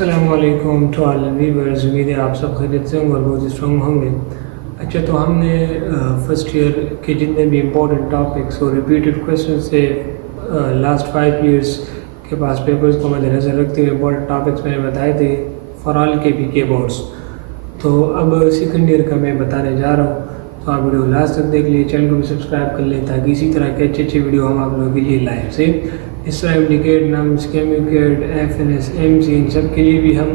अस्सलामुअलैकुम to all viewers. उम्मीद है आप सब खैरियत से होंगे और बहुत स्ट्रॉन्ग होंगे। अच्छा, तो हमने फर्स्ट ईयर के जितने भी इम्पोर्टेंट टॉपिक्स और रिपीटेड क्वेश्चन से लास्ट 5 ईयर्स के पास पेपर्स को मद्देनज़र रखते हुए इम्पोर्टेंट टॉपिक्स मैंने बताए थे फॉर ऑल के भी के बोर्ड्स। तो अब सेकंड ईयर का मैं बताने जा रहा हूँ, तो आप वीडियो लास्ट तक देख लिए, चैनल को भी सब्सक्राइब कर लें ताकि इसी तरह के अच्छे अच्छे वीडियो हम आप लोगों के लिए लाएँ। से इस तरह एमडीकेट, नम्स, केमिकेट, एफएनएस, एमसी, इन सब के लिए भी हम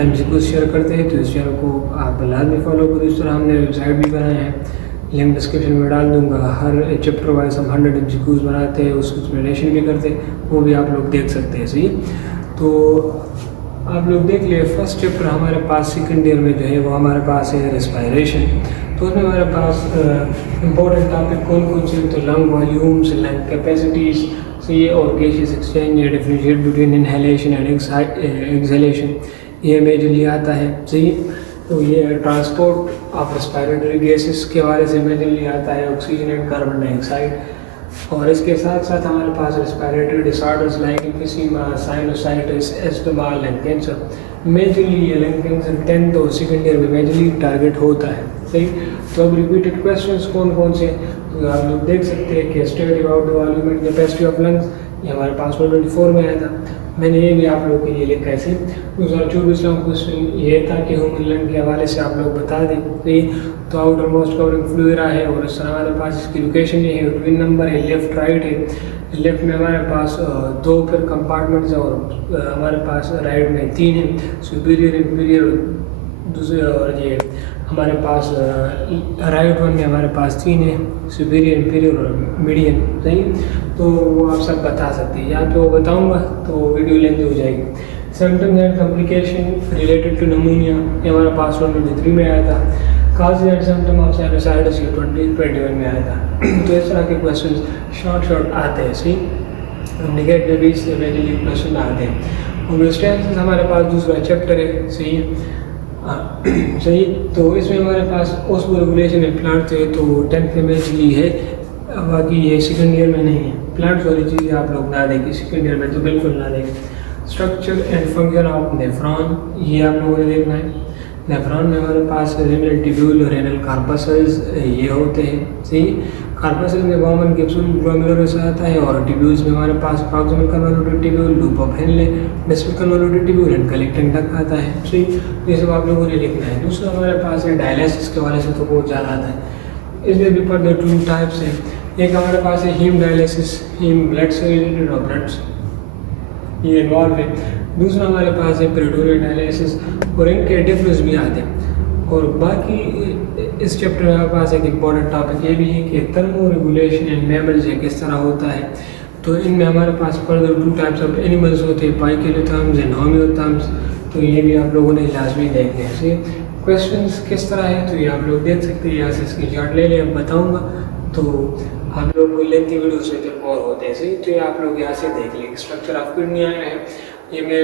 एमसीक्यू शेयर करते हैं, तो इस चैनल को आप लाजमी फॉलो करो। इस तरह हमने वेबसाइट भी बनाए हैं, लिंक डिस्क्रिप्शन में डाल दूंगा। हर चैप्टर वाइज हम 100 एमसीक्यूज़ बनाते हैं, उसकी एक्सप्लेनेशन भी करते हैं, वो भी आप लोग देख सकते हैं। सही, तो आप लोग देख लिए फर्स्ट चैप्टर हमारे पास सेकंड ईयर में जो है वो हमारे पास है रेस्पिरेशन। तो उसमें हमारे पास इम्पोर्टेंट टॉपिक कौन कौन से, तो लंग वॉल्यूम्स, लंग कैपेसिटीज़, सही, और gases exchange, differentiate between inhalation and exhalation, ये मेजरली आता है। सही, तो ये ट्रांसपोर्ट ऑफ रेस्पिरेटरी गैसेस के हवाले से मेजरली आता है, ऑक्सीजन एंड कार्बन डाइऑक्साइड। और इसके साथ साथ हमारे पास respiratory disorders like emphysema, sinusitis, asthma, lung cancer, majorly ये लंग कैंसर 10th और सेकंड ईयर में मेजरली टारगेट होता है। सही, तो अब रिपीटेड क्वेश्चंस कौन कौन से, तो आप लोग देख सकते हैं कि study about the volume and capacity of lungs, ये हमारे पास 24 में आया था, मैंने ये भी आप लोगों के लिए लिखा है। ऐसे 2024 क्वेश्चन ये था कि ह्यूमन लंग के हवाले से आप लोग बता दें। सही, तो आउटर मोस्ट कवरिंग फ्लूइड है, और इस तरह हमारे पास इसकी लोकेशन ये है, ट्विन नंबर है, लेफ्ट राइट है। लेफ्ट में हमारे पास 2 फिर कंपार्टमेंट्स है, और हमारे पास राइट में 3 है, सुपीरियर, इंफीरियर, दूसरे, और ये हमारे पास राइट वन में हमारे पास 3 है, सुपीरियर, इंफीरियर और मीडियन। सही, तो वो आप सब बता सकते हैं, यहाँ पे वो बताऊंगा तो वीडियो लेंथ हो जाएगी। Symptoms and complication related to pneumonia, ये हमारे पास 2023 में आया था। Cause and symptom of sinusitis, ये 2021 में आया था। तो इस तरह के क्वेश्चन शॉर्ट आते हैं। सही, निगेट में भी इससे मेजरली क्वेश्चन आते हैं। और स्टेंसिस हमारे पास दूसरा चैप्टर है। सही, सही, तो इसमें हमारे पास ऑस्मो रेगुलेशन एंड प्लांट है, तो 10th में मेजरली है, बाकी ये सेकंड ईयर में नहीं है। प्लांट्स वाली चीज़ें आप लोग ना देखें, सेकंड ईयर में तो बिल्कुल ना देखें। Structure and function of nephron, ये आप लोगों ने देखना है। नेफ्रॉन में हमारे पास रेनल ट्यूब्यूल और रेनल कार्पसल्स ये होते हैं। सही, कार्पसल में बॉमन कैप्सूल ग्लोमेरुलस आता है, और ट्यूब्यूल्स में हमारे पास proximal convoluted tubule, loop of Henle, distal convoluted tubule and collecting duct आता है। सही, ये सब आप लोगों ने लिखना है। दूसरा हमारे पास है डायलिसिस के हवाले से तो बहुत ज़्यादा आता है, इसमें भी पर 2 टाइप्स हैं। एक हमारे पास है हीम डायलिसिस, हीम ब्लड से रिलेटेड और ब्लड ये इन्वॉल्व है। दूसरा हमारे पास है पेरिटोनियल डायलिसिस, और इनके डिफरेंस भी आते हैं। और बाकी इस चैप्टर में हमारे पास एक इम्पॉर्टेंट टॉपिक ये भी है कि थर्मो रेगुलेशन एंड मैमल्स किस तरह होता है। तो इनमें हमारे पास फर्दर 2 टाइप्स ऑफ एनिमल्स होते हैं, पाइकेलोथर्म्स एंड होमियोथर्म्स, तो ये भी आप लोगों ने लाजमी देखने हैं। क्वेश्चंस किस तरह है तो ये आप लोग देख सकते हैं, यहाँ से इसकी शॉट ले लें, अब बताऊँगा तो आप लोग को लेंथी वीडियो से फिर बोर होते हैं। सही, तो ये आप लोग यहाँ से देख लें। स्ट्रक्चर ऑफ किडनी आया है, ये मैं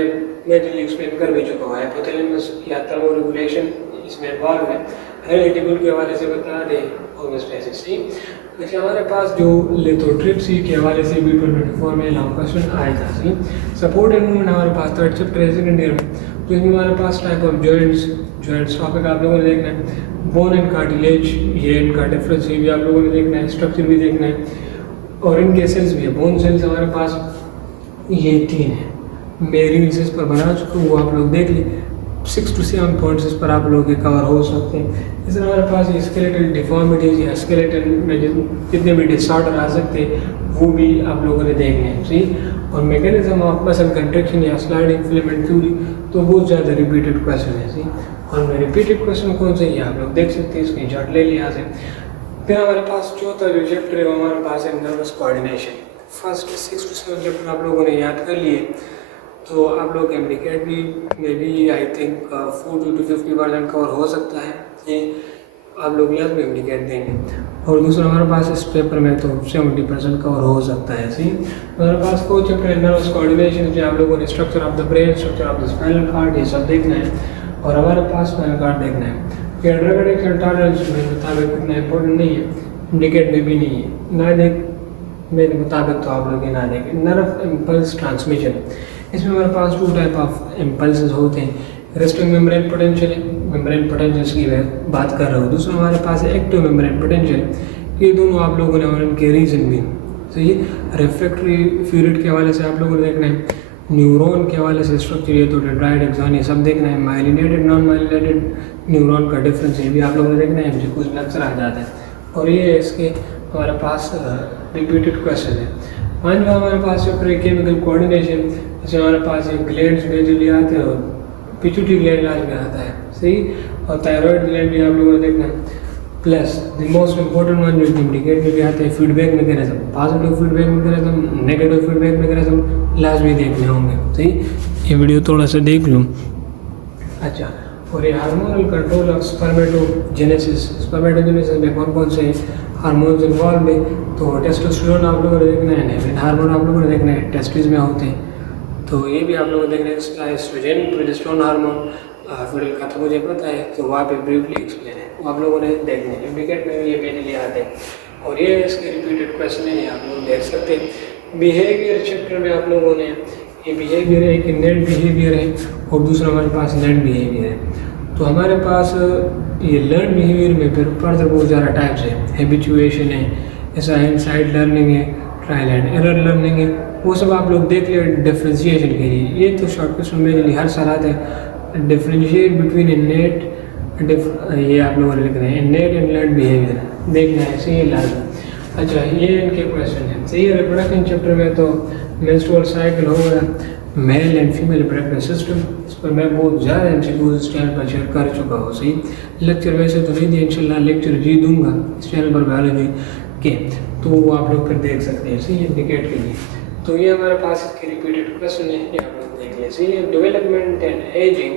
मेजरली एक्सप्लेन कर भी चुका हूँ। हाइपोथैलेमस या थर्मो रेगुलेशन इसमें इन्वॉल्व है। हेरिडिटी के हवाले से बता दें, होमोस्टैसिस। सही, वैसे हमारे पास जो लिथोट्रिप्सी के हवाले से भी 2024 में लॉन्ग क्वेश्चन आया था। सही, सपोर्ट एंड मूवमेंट हमारे पास 3rd चैप्टर है सेकंड ईयर में, तो इसमें हमारे पास टाइप ऑफ जॉइंट्स टॉपिक आप लोगों ने देखना है। बोन एंड कार्टिलेज, ये इनका डिफरेंस ये भी आप लोगों ने देखना है, स्ट्रक्चर भी देखना है, और इनके सेल्स भी है। बोन सेल्स हमारे पास ये 3 है, मैं रील्स इस पर बना चुका हूँ, वो आप लोग देख लें। 6 to 7 पॉइंट्स इस पर आप लोग के कवर हो सकते हैं। इसमें हमारे पास ये स्केलेटल डिफॉर्मिटीज़ या स्केलेटल में जितने भी डिसऑर्डर आ सकते हैं वो भी आप लोगों ने देखने हैं। सही, और मैकेनिज्म ऑफ मसल कंट्रैक्शन या स्लाइडिंग फिलामेंट थ्योरी, तो बहुत ज़्यादा रिपीटेड क्वेश्चन है। सही, और मैं रिपीटेड क्वेश्चन कौन से ये आप लोग देख सकते हैं, इसकी शॉट ले लिया से। फिर हमारे पास चौथा जो चैप्टर है वो हमारे पास है nervous coordination. First 6 to 7 chapter आप लोगों ने याद कर लिए, तो आप लोग एमडीकेट भी में भी आई थिंक 40 to 50% कवर हो सकता है, ये आप लोग लास्ट में एमडीकेट देंगे। और दूसरा हमारे पास इस पेपर में तो 70% कवर हो सकता है। सही, हमारे पास 4 चैप्टर है नर्वस कोऑर्डिनेशन, जो आप लोगों ने structure of the brain, structure of the spinal cord, ये सब देखना है, और हमारे पास स्पाइनल कॉर्ड देखना है। फिर ड्रग एडिक्शन टॉलरेंस मेरे मुताबिक उतना इम्पोर्टेंट नहीं है, एमडीकेट में भी नहीं है, ना देख मेरे मुताबिक तो आप लोग ये ना देखें। नर्व इम्पल्स ट्रांसमिशन, इसमें हमारे पास 2 टाइप ऑफ इम्पल्सेस होते हैं। रेस्टिंग मेम्ब्रेन पोटेंशियल है, मेम्ब्रेन पोटेंशियल की मैं बात कर रहा हूँ। दूसरा हमारे पास है एक्टिव मेम्ब्रेन पोटेंशियल। ये दोनों आप लोगों ने और इनके रीजन भी सही। रिफ्रैक्टरी फ्लूइड के हवाले से आप लोगों ने देखना है, न्यूरॉन के हवाले से स्ट्रक्चर ये तो डेंड्राइट एक्सॉन ये सब देखना है, माइलिनेटेड नॉन माइलिनेटेड न्यूरॉन का डिफरेंस ये भी आप लोगों ने देखना है, मुझे कुछ लेक्चर आ जाता है। और ये इसके हमारे पास रिपीटेड क्वेश्चन है। पांचवा हमारे पास चैप्टर है केमिकल कोऑर्डिनेशन। जैसे हमारे पास एक ग्लैंड्स मेजरली आते हैं और पिट्यूटरी ग्लैंड लास्ट में आता है सही, और थायराइड ग्लैंड भी आप लोगों ने देखना है। Plus the most important one जो इंडिकेट में भी आते हैं feedback mechanism, positive feedback mechanism, negative feedback mechanism last में देखने होंगे सही। ये वीडियो थोड़ा सा देख लूँ। अच्छा, और ये hormonal control of spermatogenesis, spermatogenesis में कौन कौन से हार्मोन्स इन्वॉल्व है, तो टेस्टोस्टेरोन आप लोगों ने देखना है, नेफ्रिन हार्मोन आप लोगों ने देखना है, टेस्टिस में होते हैं तो ये भी आप लोगों ने देखना है। इसका एस्ट्रोजन, प्रोजेस्टेरोन हार्मोन फिर का तो मुझे पता है तो वहाँ पे ब्रीफली एक्सप्लेन है, वो आप लोगों ने देखने हैं। इंडिकेट में भी ये मेनली आते हैं और ये इसके रिपीटेड क्वेश्चन है, आप लोग देख सकते हैं। बिहेवियर चैप्टर में आप लोगों ने ये बिहेवियर है, एक नेट बिहेवियर है और दूसरा हमारे पास लर्न बिहेवियर है। तो हमारे पास ये लर्न बिहेवियर में फिर फर्दर बहुत ज़्यादा टाइप्स है, हैबिचुएशन है, ऐसा इनसाइड लर्निंग है, ट्रायल एंड एरर लर्निंग है, वो सब आप लोग देख लिया डिफ्रेंशिएशन के लिए। ये तो शॉर्ट क्वेश्चन में हर साल आते हैं, डिफ्रेंशिएट बिटवीन इनेट, ये आप लोगों ने लिखना है, इनेट एंड लर्न बिहेवियर देखना है सही लाजमी। अच्छा, ये इनके क्वेश्चन है सही। रिप्रोडक्शन चैप्टर में तो मेंस्ट्रुअल साइकिल होगा, male and female reproductive system, इस पर मैं बहुत ज़्यादा एमसीक्यूज इस चैनल पर शेयर कर चुका हूँ सही। लेक्चर वैसे तो नहीं दिए, इंशाल्लाह लेक्चर जी दूंगा इस चैनल पर बायोलॉजी के, तो वो आप लोग फिर देख सकते हैं सही इंडिकेट के लिए। तो ये हमारे पास इसके रिपीटेड क्वेश्चन है, ये आप लोग देख लें सही। डेवलपमेंट एंड एजिंग,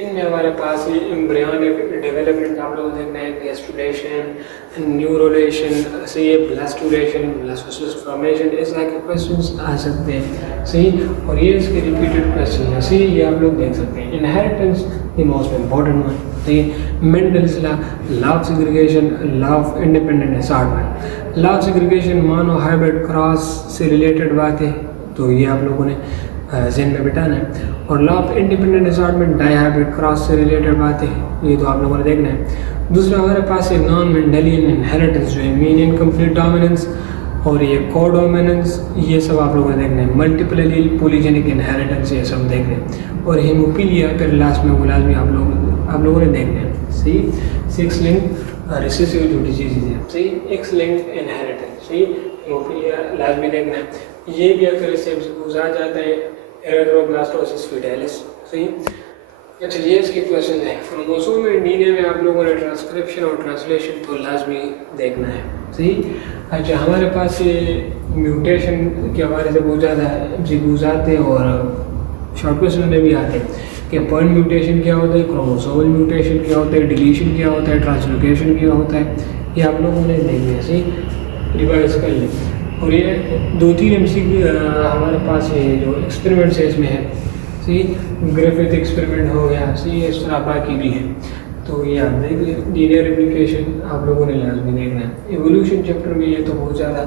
इनमें हमारे पास ये एम्ब्रियोनिक डेवलपमेंट आप लोग देखना है, गेस्टुलेशन, न्यूरोलेशन सही है, ब्लास्टुलेशन, ब्लास्टोसिस्ट फॉर्मेशन, इस तरह के क्वेश्चंस आ सकते हैं सही। और ये इसके रिपीटेड क्वेश्चन है सही, ये आप लोग देख सकते हैं। Inheritance the most important one सही, Mendel's law of segregation, law of independent assortment. Law of segregation मानो हाइब्रिड क्रॉस से रिलेटेड बात है, तो ये आप लोगों ने जहन में बिठाना है। और law of independent assortment dihybrid cross से रिलेटेड बात है, ये तो आप लोगों ने देखना है। दूसरा हमारे पास है नॉन मेंडेलियन इनहेरिटेंस जो है, मीन इनकम्प्लीट डोमिनेंस और ये कोडोमिनेंस, ये सब आप लोगों ने देखना है। मल्टीपल एलील पॉलीजेनिक इनहेरिटेंस ये सब देखना है। और हेमोफीलिया फिर लास्ट में वो लाजमी आप लोगों ने देखना है सही। सिक्स लिंक रिसेसिव जो डिजीज है सही, एक्स लिंक इनहेरिटेंस सही, हेमोफीलिया लाजमी देखना है। ये भी अगर इससे आ जाता है, एरिथ्रोब्लास्टोसिस फिडेलिस सही। अच्छा, ये इसके क्वेश्चन है। क्रोमोसोम में डीएनए में आप लोगों ने ट्रांसक्रिप्शन और ट्रांसलेशन तो लाजमी देखना है सही। अच्छा, हमारे पास ये म्यूटेशन के हवाले से बहुत ज़्यादा एमसीक्यूज आते हैं और शॉर्ट क्वेश्चन में भी आते हैं कि पॉइंट म्यूटेशन क्या होता है, क्रोमोसोमल म्यूटेशन क्या होता है, डिलीशन क्या होता है, ट्रांसलोकेशन क्या होता है, ये आप लोगों ने देखना है सही, रिवाइज कर लें। और ये 2-3 एमसीक्यू हमारे पास ये जो एक्सपेरिमेंट्स है इसमें है सही, ग्रिफिथ एक्सपेरिमेंट हो गया सही, इस तरह बाकी भी है, तो ये आप देख लें। डीएनए रेप्लिकेशन आप लोगों ने लाजमी देखना है। एवोल्यूशन चैप्टर में ये तो बहुत ज़्यादा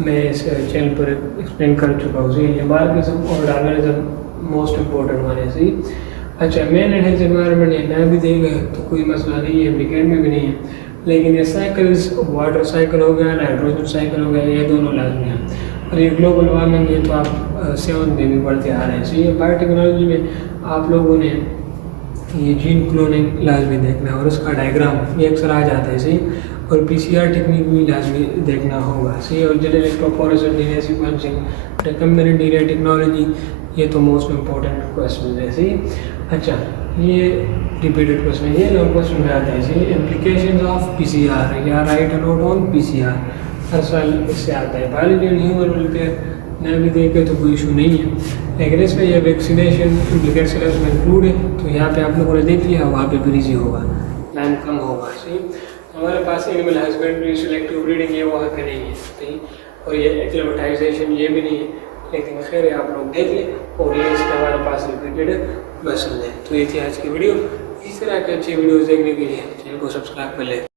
मैं इस चैनल पर एक्सप्लेन कर चुका हूँ सही। एम्बार्गिज्म और डार्विनिज्म मोस्ट इम्पोर्टेंट वन है सही। अच्छा, मैन एंड हिज एनवायरनमेंट ये मैं भी देगा तो कोई मसला नहीं है, वीकेंड में भी नहीं है, लेकिन ये साइकिल्स, वाटर साइकिल हो गया, नाइट्रोजन साइकिल हो गया, ये दोनों लाजमी हैं। और ये ग्लोबल वार्मिंग है तो आप 7 में भी पढ़ते आ रहे हैं सही। ये बायोटेक्नोलॉजी में आप लोगों ने ये जीन क्लोनिंग लाजमी देखना है और उसका डायग्राम ये अक्सर आ जाता है सही। और पीसीआर टेक्निक भी लाजमी देखना होगा सही। और genetic proportion, DNA sequencing, recombinant DNA technology, ये तो मोस्ट इम्पोर्टेंट क्वेश्चन है सही। अच्छा, ये रिपीटेड क्वेश्चन है, ये लॉन्ग क्वेश्चन में आते हैं सही। इम्प्लीकेशंस ऑफ पीसीआर या राइट नोट ऑन पीसीआर, हर साल इससे आता है। बायोलॉजी एंड ह्यूमन वेलफेयर न भी देखे तो कोई इशू नहीं है, लेकिन इसमें यह वैक्सीनेशन इम्प्लीकेट सिलेबस में इंक्लूड है, तो यहाँ पे आप लोगों ने देख लिया, वहाँ पे भी ईजी होगा, टाइम कम होगा सही। हमारे पास एनिमल हस्बेंड्री, सिलेक्टिव ब्रीडिंग ये वहाँ पे नहीं है सही। और ये एक्लेमेटाइजेशन ये भी नहीं है, लेकिन खैर आप लोग देख लें। और ये इसका हमारे पास रिपीटेड क्वेश्चन है। तो ये थी आज की वीडियो। इस तरह के अच्छी वीडियोज़ देखने के लिए चैनल को सब्सक्राइब कर लें।